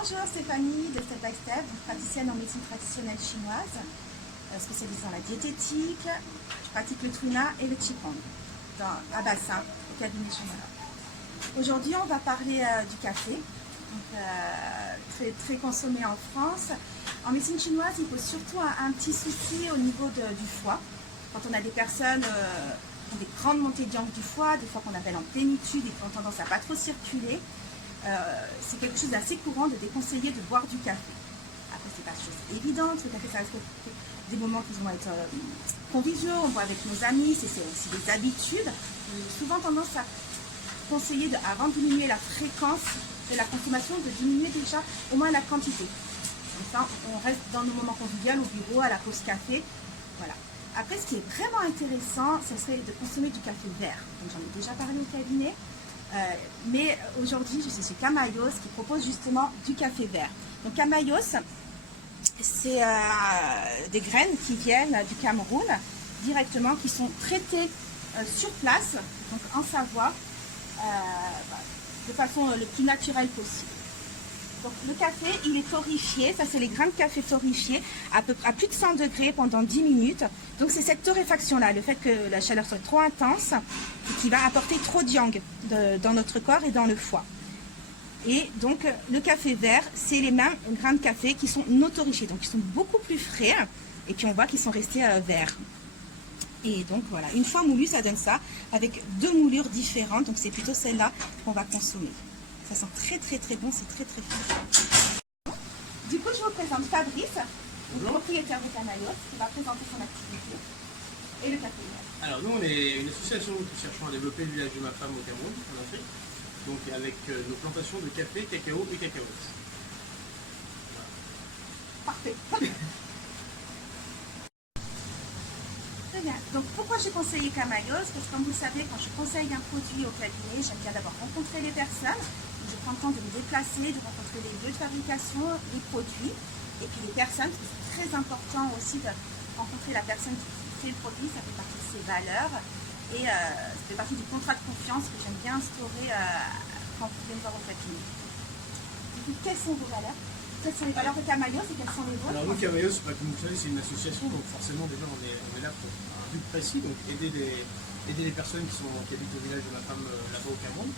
Bonjour, Stéphanie de Step by Step, praticienne en médecine traditionnelle chinoise, spécialisée dans la diététique. Je pratique le Tuna et le Qigong à Bassin, au cabinet chinois. Aujourd'hui, on va parler du café, donc, très consommé en France. En médecine chinoise, il pose surtout un petit souci au niveau du foie. Quand on a des personnes qui ont des grandes montées d'yangue du foie, des fois qu'on appelle en plénitude et qui ont tendance à pas trop circuler, c'est quelque chose d'assez courant de déconseiller de boire du café. Après, c'est pas une chose évidente, le café, ça reste des moments qui vont être conviviaux, on boit avec nos amis, c'est aussi des habitudes. Souvent tendance à conseiller, avant de diminuer la fréquence de la consommation, de diminuer déjà au moins la quantité. Comme ça, on reste dans nos moments conviviaux, au bureau, à la pause café. Voilà. Après, ce qui est vraiment intéressant, ce serait de consommer du café vert. Donc, j'en ai déjà parlé au cabinet. Mais aujourd'hui, je suis chez Camayos qui propose justement du café vert. Donc Camayos, c'est des graines qui viennent du Cameroun directement, qui sont traitées sur place, donc en Savoie, de façon le plus naturelle possible. Donc le café, il est torréfié, ça c'est les grains de café torréfiés à plus de 100 degrés pendant 10 minutes. Donc c'est cette torréfaction-là, le fait que la chaleur soit trop intense, qui va apporter trop de yang dans notre corps et dans le foie. Et donc le café vert, c'est les mêmes grains de café qui sont non torréfiés, donc ils sont beaucoup plus frais et puis on voit qu'ils sont restés verts. Et donc voilà, une fois moulu, ça donne ça, avec deux moulures différentes, donc c'est plutôt celle-là qu'on va consommer. Ça sent très bon, c'est très fort. Du coup, je vous présente Fabrice, le propriétaire de Camayos, qui va présenter son activité et le café vert. Alors nous, on est une association qui cherchons à développer le village de ma femme au Cameroun, en Afrique, donc avec nos plantations de café, cacao et cacahuètes. Voilà. Parfait. Très bien. Donc pourquoi j'ai conseillé Camayos? Parce que comme vous le savez, quand je conseille un produit au cabinet, j'aime bien d'abord rencontrer les personnes. Je prends le temps de me déplacer, de rencontrer les lieux de fabrication, les produits, et puis les personnes. C'est très important aussi de rencontrer la personne qui fait le produit, ça fait partie de ses valeurs, et ça fait partie du contrat de confiance que j'aime bien instaurer quand vous venez me voir au cabinet. Du coup, quelles sont vos valeurs? Quelles sont les valeurs de Camayos et quelles sont les vôtres? Alors nous, Camayos, comme vous savez, c'est une association, donc forcément déjà on est là pour un but précis, donc aider les personnes qui habitent au village de ma femme là-bas au Cameroun.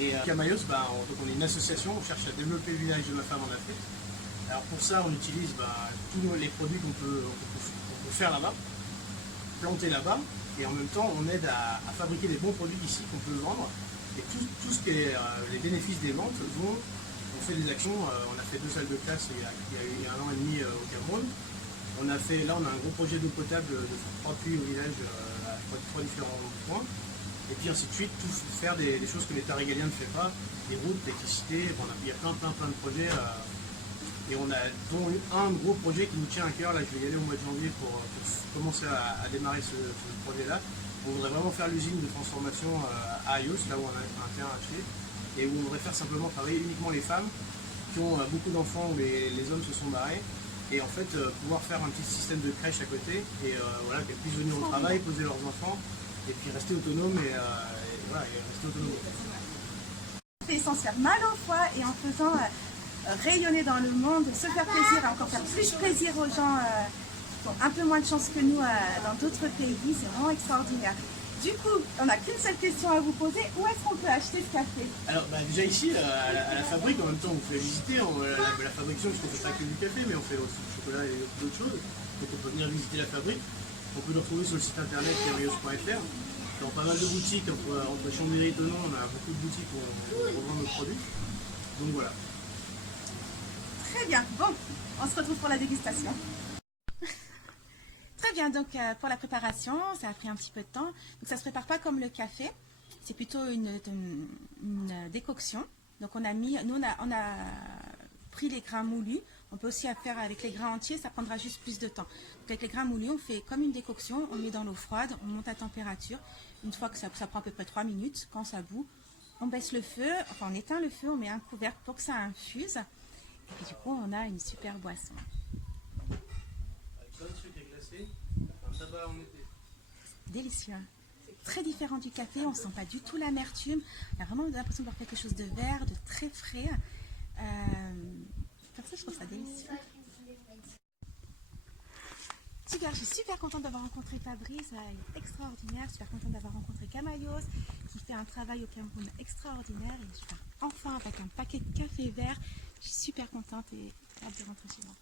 Et Camayos, donc on est une association, on cherche à développer le village de ma femme en Afrique. Alors pour ça, on utilise tous les produits qu'on peut faire là-bas, planter là-bas, et en même temps, on aide à fabriquer des bons produits ici qu'on peut vendre. Et tout ce qui est les bénéfices des ventes on fait des actions. On a fait 2 salles de classe il y a 1 an et demi au Cameroun. On a un gros projet d'eau potable de faire 3 puits au village à 3 différents points. Et puis ainsi de suite, faire des choses que l'État régalien ne fait pas, des routes, l'électricité, il y a plein de projets. Et on a dont un gros projet qui nous tient à cœur, là je vais y aller au mois de janvier pour commencer à démarrer ce projet-là. On voudrait vraiment faire l'usine de transformation à Ayos, là où on a un terrain acheté, et où on voudrait faire simplement travailler uniquement les femmes qui ont beaucoup d'enfants, où les hommes se sont barrés. Et en fait, pouvoir faire un petit système de crèche à côté, et voilà, qu'elles puissent venir au travail, poser leurs enfants, et puis rester autonome et rester autonome. On fait sans se faire mal au foie et en faisant rayonner dans le monde, se faire plaisir, encore faire plus plaisir aux gens qui ont un peu moins de chance que nous dans d'autres pays, c'est vraiment extraordinaire. Du coup, on n'a qu'une seule question à vous poser, où est-ce qu'on peut acheter ce café? Alors déjà ici, à la fabrique, en même temps on vous fait visiter la fabrication, parce qu'on ne fait pas que du café, mais on fait aussi du chocolat et d'autres choses. Donc on peut venir visiter la fabrique. On peut nous retrouver sur le site internet camayos.fr. Dans pas mal de boutiques, entre Chambéry et Thonon, on a beaucoup de boutiques où on revend nos produits. Donc voilà. Très bien, bon, on se retrouve pour la dégustation. Très bien, donc pour la préparation, ça a pris un petit peu de temps. Donc ça ne se prépare pas comme le café, c'est plutôt une décoction. Donc on a pris les grains moulus. On peut aussi faire avec les grains entiers, ça prendra juste plus de temps. Donc avec les grains moulus, on fait comme une décoction, on met dans l'eau froide, on monte à température. Une fois que ça prend à peu près 3 minutes, quand ça bout, on baisse le feu, enfin on éteint le feu, on met un couvercle pour que ça infuse. Et puis du coup, on a une super boisson. Avec plein de sucre glacé, un tabac en été. Délicieux. C'est très différent du café, on ne sent pas du tout l'amertume. On a vraiment l'impression d'avoir quelque chose de vert, de très frais. Comme ça, je trouve ça délicieux. Super, je suis super contente d'avoir rencontré Fabrice, il est extraordinaire, super contente d'avoir rencontré Kamayos, qui fait un travail au Cameroun extraordinaire, et je pars enfin avec un paquet de café vert, je suis super contente et hâte de rentrer chez moi.